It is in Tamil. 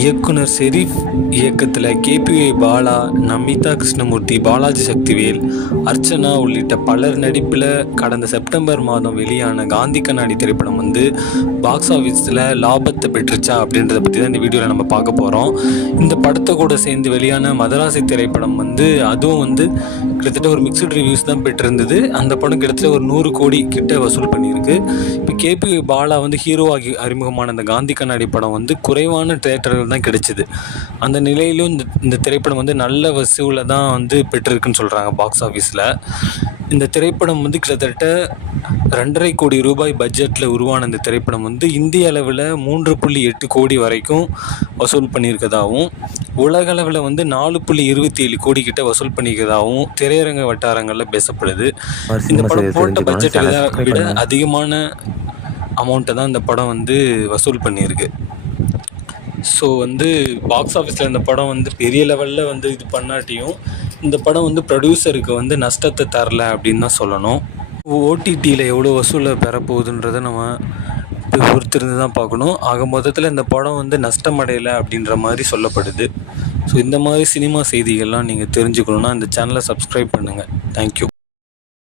இயக்குனர் ஷெரீப் இயக்கத்தில் கேபிஒய் பாலா, நமிதா கிருஷ்ணமூர்த்தி, பாலாஜி சக்திவேல், அர்ச்சனா உள்ளிட்ட பலர் நடிப்பில் கடந்த செப்டம்பர் மாதம் வெளியான காந்தி கண்ணாடி திரைப்படம் வந்து பாக்ஸ் ஆஃபீஸில் லாபத்தை பெற்றுச்சா அப்படின்றத பற்றி தான் இந்த வீடியோவில் நம்ம பார்க்க போகிறோம். இந்த படத்தை கூட சேர்ந்து வெளியான மதராசி திரைப்படம் வந்து அதுவும் வந்து கிட்டத்தட்ட ஒரு மிக்சட் ரிவ்யூஸ் தான் பெற்றிருந்தது. அந்த படம் கிட்டத்தட்ட ஒரு 100 கோடி கிட்ட வசூல் பண்ணியிருக்கு. இப்போ கேபிஒய் பாலா வந்து ஹீரோவாகி அறிமுகமான அந்த காந்தி கண்ணாடி படம் வந்து குறைவான தியேட்டர்கள் தான் கிடைச்சிது. அந்த நிலையிலும் இந்த திரைப்படம் வந்து நல்ல வசூலை தான் வந்து பெற்றிருக்குன்னு சொல்கிறாங்க பாக்ஸ் ஆஃபீஸில். இந்த திரைப்படம் வந்து கிட்டத்தட்ட 2.5 கோடி ரூபாய் பட்ஜெட்டில் உருவான இந்த திரைப்படம் வந்து இந்திய அளவில் 3.8 கோடி வரைக்கும் வசூல் பண்ணியிருக்கதாகவும், உலக அளவில் வந்து 4.27 கோடி கிட்ட வசூல் பண்ணியிருக்கதாகவும் திரையரங்க வட்டாரங்களில் பேசப்படுது. இந்த படம் போட்ட பட்ஜெட்டை விட அதிகமான அமௌண்ட்டை தான் இந்த படம் வந்து வசூல் பண்ணியிருக்கு. ஸோ வந்து பாக்ஸ் ஆஃபீஸில் இந்த படம் வந்து பெரிய லெவலில் வந்து இது பண்ணாட்டியும் இந்த படம் வந்து ப்ரொடியூசருக்கு வந்து நஷ்டத்தை தரல அப்படின்னு தான் சொல்லணும். ஓடிடியில் எவ்வளோ வசூலை பெறப்போகுதுன்றதை நம்ம பொறுத்திருந்து தான் பார்க்கணும். ஆக மொத்தத்தில் இந்த படம் வந்து நஷ்டமடையலை அப்படின்ற மாதிரி சொல்லப்படுது. ஸோ இந்த மாதிரி சினிமா செய்திகள்லாம் நீங்கள் தெரிஞ்சுக்கணுன்னா இந்த சேனலை சப்ஸ்கிரைப் பண்ணுங்கள். தேங்க்யூ.